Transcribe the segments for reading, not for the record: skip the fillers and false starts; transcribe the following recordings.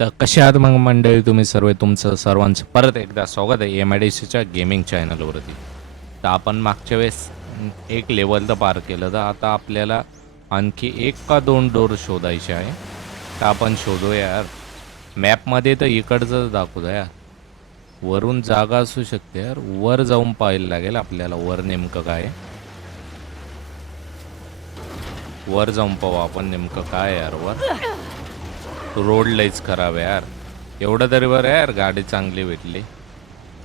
तर कसे आहात मग मंडळी तुम्ही सर्व तुमचं सर्वांचं परत एकदा स्वागत आहे MIDCच्या गेमिंग चॅनलवरती. तर आपण मागच्या वेळेस एक लेवल तर पार केलं, तर आता आपल्याला आणखी एक का दोन डोर शोधायचे आहे. तर आपण शोधूया यार. मॅपमध्ये तर इकडचं दाखवतं यार, वरून जागा असू शकते यार. वर जाऊन पाहायला लागेल आपल्याला, वर नेमकं काय आहे. वर जाऊन पाहू आपण नेमकं काय आहे यार वर. रोड लईच खराब आहे यार. एवढं तरी बरं यार, गाडी चांगली भेटली.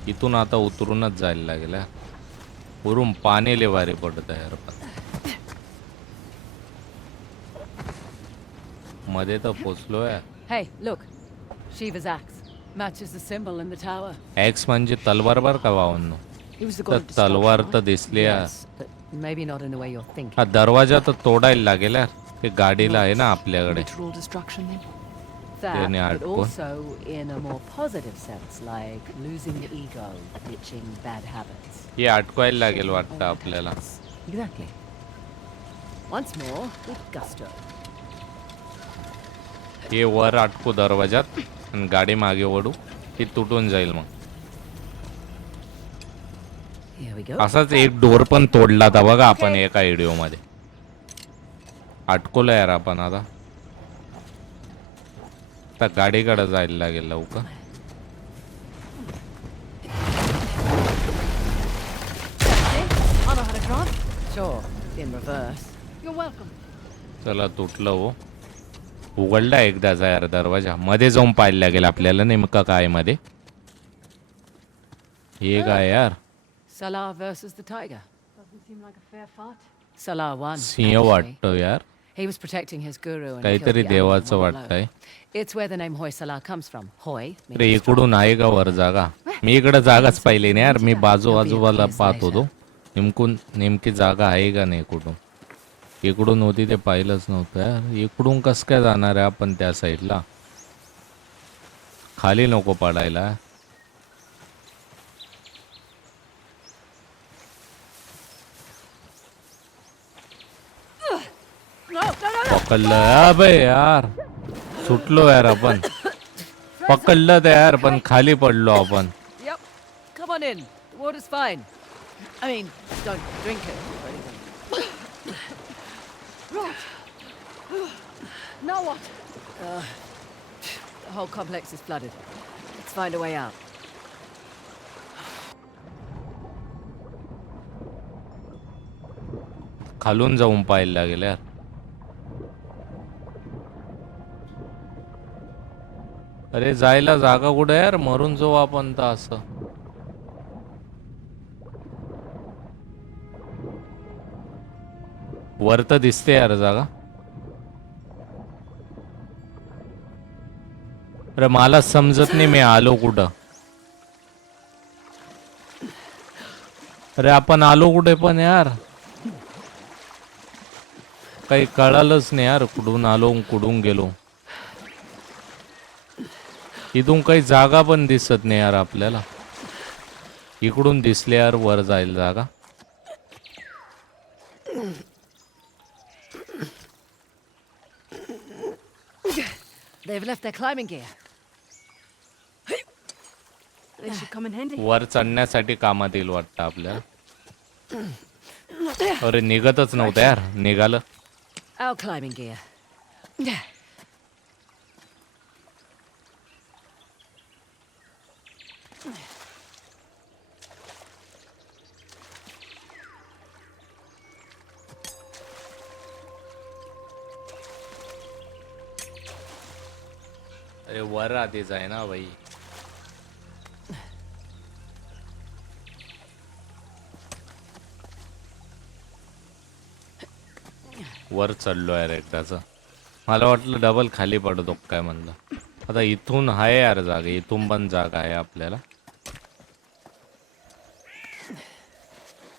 इथून आता उतरूनच जायला लागेल यार. वरून पाणी लय भारी पडत आहे यार. पण मध्ये तर पोचलो यार. Hey, look. Shiva's axe. Matches the symbol in the tower. ॲक्स म्हणजे तलवार बर का भावांनो. He was the तर god of तलवार destruction, तर right? दिसली यार. Yes, but maybe not in the way you're हा thinking. दरवाजा तर तोडायला लागेल यार. ते गाडीला आहे ना आपल्याकडे. Literal destruction then? That, Then you but hardcore. also in a more positive sense, like losing the ego, ditching bad habits. हे अटकवायला लागेल वाटतं आपल्याला. Exactly. Once more, with gusto. हे वर अटकू दरवाजात आणि गाडी मागे ओढू, ती तुटून जाईल मग. Here we go. असाच एक डोर पण तोडला होता बघा आपण एका व्हिडिओमध्ये. अटकवलं यार आपण आता. आता गाडीकडे जायला लागेल लवकर. On a holograph? Sure, in reverse. You're welcome. चला तुटलं हो. उघडला एकदाचा यार दरवाजा. मध्ये जाऊन पाहायला लागेल आपल्याला नेमका काय मध्ये. हे काय यार, Salah versus the tiger. Doesn't seem like a fair fight. Salah won. Singh actually. वाटतं यार. He was protecting his guru and killed काहीतरी the animal देवाचं one blow. वाटतंय. It's where the name Hoy Salah comes from. Hoy means अरे इकडून आहे का वर जागा? मी इकडे जागाच पाहिली नाही यार. मी आजूबाजूला पाहत होतो नेमकी जागा आहे का नाही. इकडून होती ते पाहिलंच नव्हतं यार. इकडून कसं काय जाणार आहे आपण त्या साईडला. खाली नको पडायला. पकडलं अबे यार. सुटलो यार आपण. पकडलं तर यार पण खाली पडलो आपण. Yep. Come on in. The water's fine. I mean, don't drink it or anything. Right. Now what? The whole complex is flooded. Let's find a way out. खालून जाऊन पाहायला लागेल यार. अरे जायला जागा कुठे यार. मरून जाऊ आपण तर असं. वर तर दिसते यार जागा. अरे मला समजत नाही मी आलो कुठं. अरे आपण आलो कुठे पण यार. काही कळालंच नाही यार. कुठून आलो कुठून गेलो. इथून काही जागा पण दिसत नाही यार आपल्याला. इकडून दिसले यार वर जायला जागा. They've left their climbing gear. They should come in handy. वर चढण्यासाठी कामात येईल वाटतं आपल्याला. अरे निघतच नव्हतं यार. निघालं. Our climbing gear. अरे वर आधीच आहे ना भाई. वर चढलो यार एकदाच. मला वाटलं डबल खाली पडतो काय म्हणलं. आता इथून आहे यार जागा. इथून पण जागा आहे आपल्याला.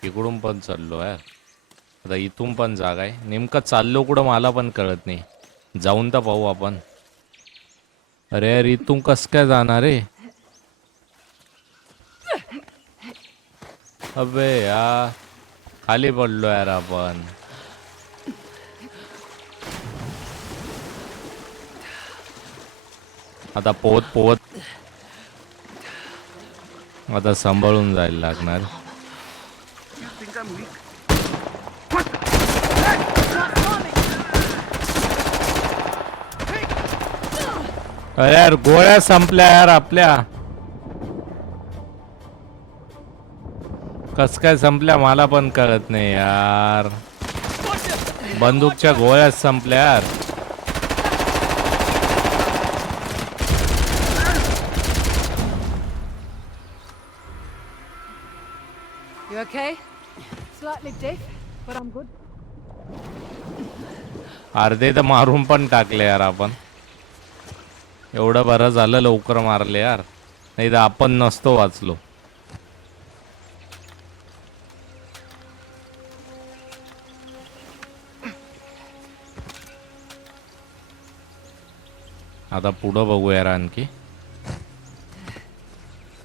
इकडून पण चाललो यार. आता इथून पण जागा आहे. नेमकं चाललो कुठं मला पण कळत नाही. जाऊन तर पाहू आपण. अरे यार इथून कस काय जाणार आहे. अबे यार खाली पडलो यार आपण. आता पोहत पोहत आता सांभाळून जायला लागणार. अरे यार गोळ्या संपल्या यार आपल्या. कस काय संपल्या मला पण कळत नाही यार. बंदूकच्या गोळ्या संपल्या यार. You okay? Slightly deaf, but I'm good. अर्धे तर मारून पण टाकले यार आपण. एवढं बरं झालं लवकर मारले यार, नाही तर आपण नसतो वाचलो. आता पुढं बघू यार आणखी.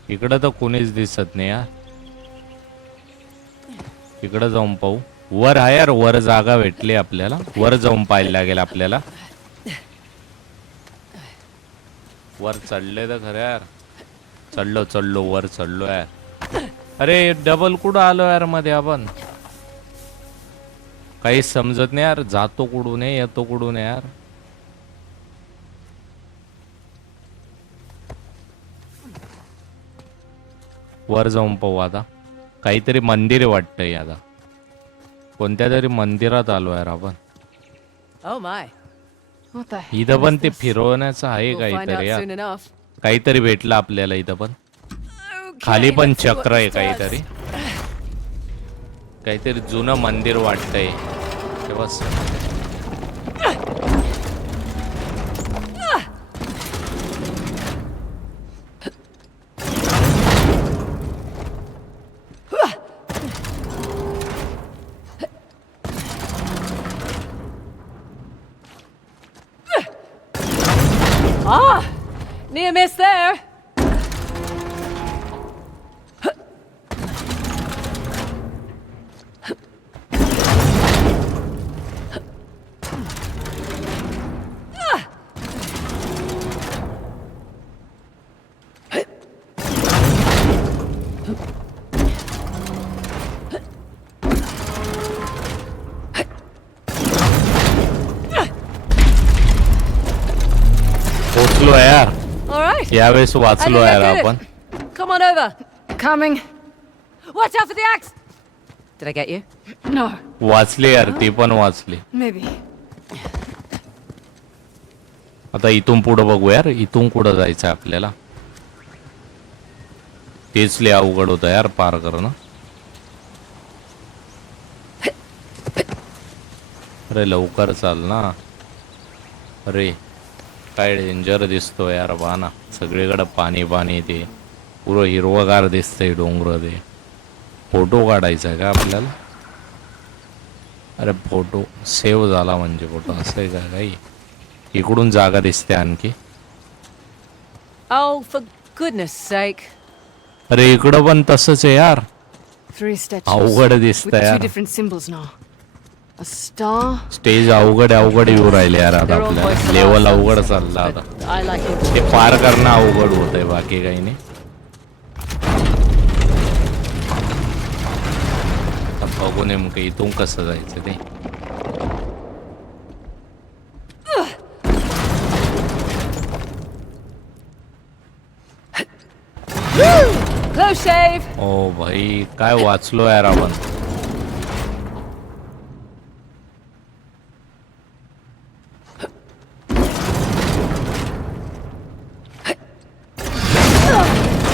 इकडं तर कोणीच दिसत नाही यार. इकडं जाऊन पाहू. वर आहे यार, वर जागा भेटली आपल्याला. वर जाऊन पाहायला लागेल आपल्याला. वर चढले तर खरं यार. चढलो वर चढलो यार. अरे डबल कुठं आलो यार मध्ये आपण. काही समजत नाही यार. जातो कुठून आहे येतो कुठून आहे यार. वर जाऊन पाहू आता. काहीतरी मंदिर वाटतंय आता. कोणत्या तरी मंदिरात आलो यार आपण. Oh my. What the इथं hell पण is ते this? फिरवण्याचं आहे We'll find out काहीतरी यार. soon enough. काहीतरी भेटलं आपल्याला इथं पण. Okay, खाली पण let's see what चक्र आहे this does. काहीतरी. काहीतरी जुनं मंदिर वाटतंय. ते बस. Ah! Near miss there. पोचलो यार. All right. यावेळेस I वाचलो think I यार did आपण. it. Come on over. Coming. Watch out for the axe. Did I get you? No, वाचली यार ती पण वाचली. maybe. आता इथून पुढं बघू यार. इथून पुढं जायचं आपल्याला. तेच लय अवघड होतं यार पार करणं. अरे लवकर चाल ना. अरे काय डेंजर दिसतो यार. बा ना सगळीकडे पाणी पाणी. ते पुरं हिरवगार दिसतंय डोंगर. ते फोटो काढायचा आहे का आपल्याला. अरे फोटो सेव्ह झाला म्हणजे फोटो असं आहे का काही. इकडून जागा दिसते आणखी. Oh, for goodness sake. अरे इकडं पण तसंच आहे यार. 3 statues. अवघड With दिसतं 2 यार. different symbols now. A star. Stage अवघड येऊ राहिले यार आता They're all आपल्याला. voice of लेवल our अवघड sons, चाललं आता. but I like it. ते पार करणं अवघड होत आहे बाकी काही नाही. आता बघू नेमकं इथून कसं जायचं ते. Close shave. ओ भाई काय वाचलो यार आपण.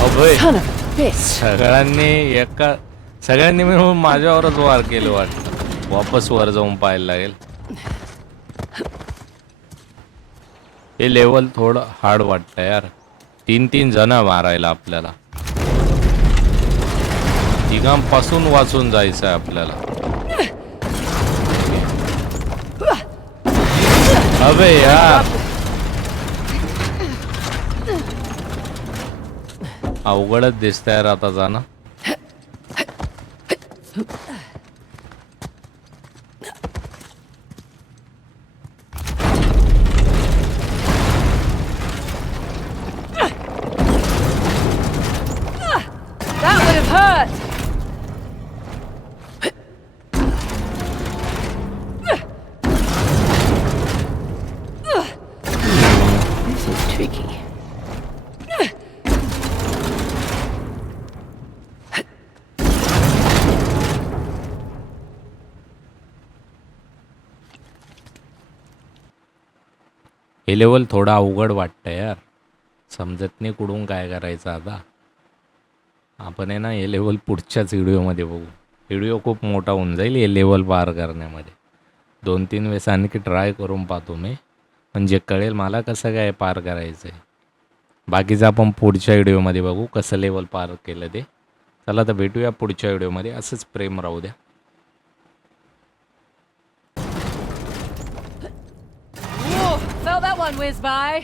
अबे Son of a bitch. सगळ्यांनी मिळून माझ्यावरच वार केले वाटत. वापस वर जाऊन पाहायला लागेल. हे लेवल थोडं हार्ड वाटतं यार. 3 जण मारायला आपल्याला. तिघांपासून वाचून जायचं आहे आपल्याला. अबे यार अवघडच दिसत यार आता जाणं. This is tricky. हे लेवल थोडं अवघड वाटतं यार. समजत नाही कुठून काय करायचं आता. आपण आहे ना हे लेवल पुढच्याच व्हिडिओमध्ये बघू. व्हिडिओ खूप मोठा होऊन जाईल हे लेवल पार करण्यामध्ये. 2-3 वेळेस आणखी ट्राय करून पाहतो मी, म्हणजे कळेल मला कसं काय पार करायचं आहे. बाकीचं आपण पुढच्या व्हिडिओमध्ये बघू कसं लेवल पार केलं ते. चला तर भेटूया पुढच्या व्हिडिओमध्ये. असंच प्रेम राहू द्या. Whoa, felt that one whiz by.